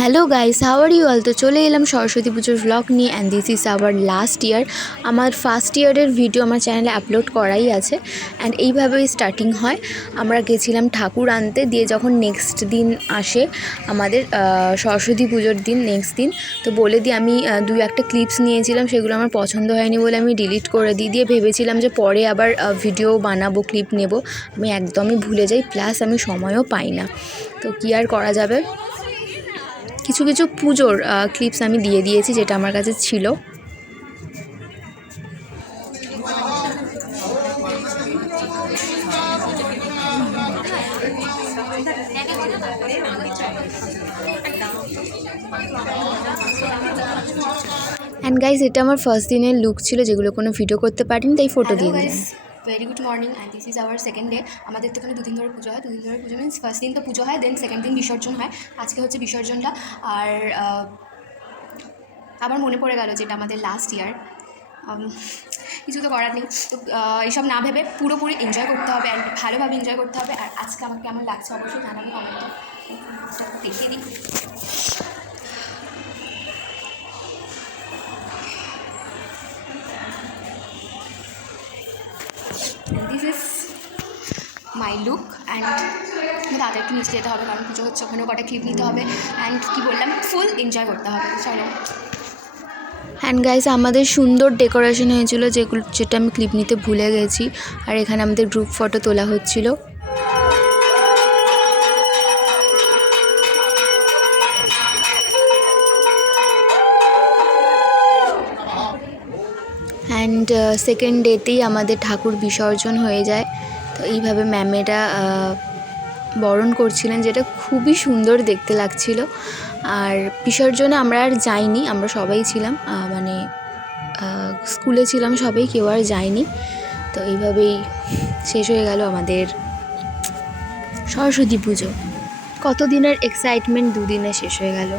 Hello guys, how are you all? তো চলে এলাম সরস্বতী পুজোর ব্লগ নিয়ে। And this is our last year. আমার ফার্স্ট ইয়ারের ভিডিও আমার চ্যানেলে আপলোড করাই আছে। অ্যান্ড এইভাবেই স্টার্টিং হয়। আমরা গেছিলাম ঠাকুর আনতে, দিয়ে যখন নেক্সট দিন আসে আমাদের সরস্বতী পুজোর দিন, নেক্সট দিন, তো বলে দিই আমি একটা ক্লিপস নিয়েছিলাম, সেগুলো আমার পছন্দ হয়নি বলে আমি ডিলিট করে দিয়ে ভেবেছিলাম যে পরে আবার ভিডিও বানাবো, ক্লিপ নেব। আমি একদমই ভুলে যাই, প্লাস আমি সময়ও পাই না। তো কী আর করা যাবে, কিছু কিছু পুজোর ক্লিপস আমি দিয়ে দিয়েছি যেটা আমার কাছে ছিল। অ্যান্ড গাইজ, এটা আমার ফার্স্ট দিনের লুক ছিল, যেগুলো কোনো ভিডিও করতে পারিনি, তাই ফটো দিয়ে দিলাম। Very good morning and this is our second day. আমাদের তো এখানে দুদিন ধরে পুজো হয়। দুদিন ধরে পুজো মিনস ফার্স্ট দিন তো পুজো হয়, দেন সেকেন্ড দিন বিসর্জন হয়। আজকে হচ্ছে বিসর্জনটা। আর আবার মনে পড়ে গেল যেটা আমাদের লাস্ট ইয়ার। কিছু তো করার নেই। তো এইসব না ভেবে পুরোপুরি এনজয় করতে হবে, অ্যান্ড ভালোভাবে এনজয় করতে হবে। আর আজকে আমাকে কেমন লাগছে অবশ্যই জানাবে কমেন্টে। দেখিয়ে দিই। This is my look. And তাদের একটু নিচে যেতে হবে, কারণ পুজো হচ্ছে, ওখানেও কটা ক্লিপ নিতে হবে। অ্যান্ড কী বললাম, ফুল এনজয় করতে হবে। চলো। অ্যান্ড গাইজ, আমাদের সুন্দর ডেকোরেশন হয়েছিল, যেটা আমি ক্লিপ নিতে ভুলে গেছি। আর এখানে আমাদের গ্রুপ ফটো তোলা হচ্ছিল। অ্যান্ড সেকেন্ড ডেতেই আমাদের ঠাকুর বিসর্জন হয়ে যায়। তো এইভাবে ম্যামেরা বরণ করছিলেন, যেটা খুবই সুন্দর দেখতে লাগছিল। আর বিসর্জনে আমরা আর যাইনি, আমরা সবাই ছিলাম, মানে স্কুলে ছিলাম সবাই, কেউ আর যায়নি। তো এইভাবেই শেষ হয়ে গেল আমাদের সরস্বতী পুজো। কত দিনের এক্সাইটমেন্ট, দুদিনে শেষ হয়ে গেল।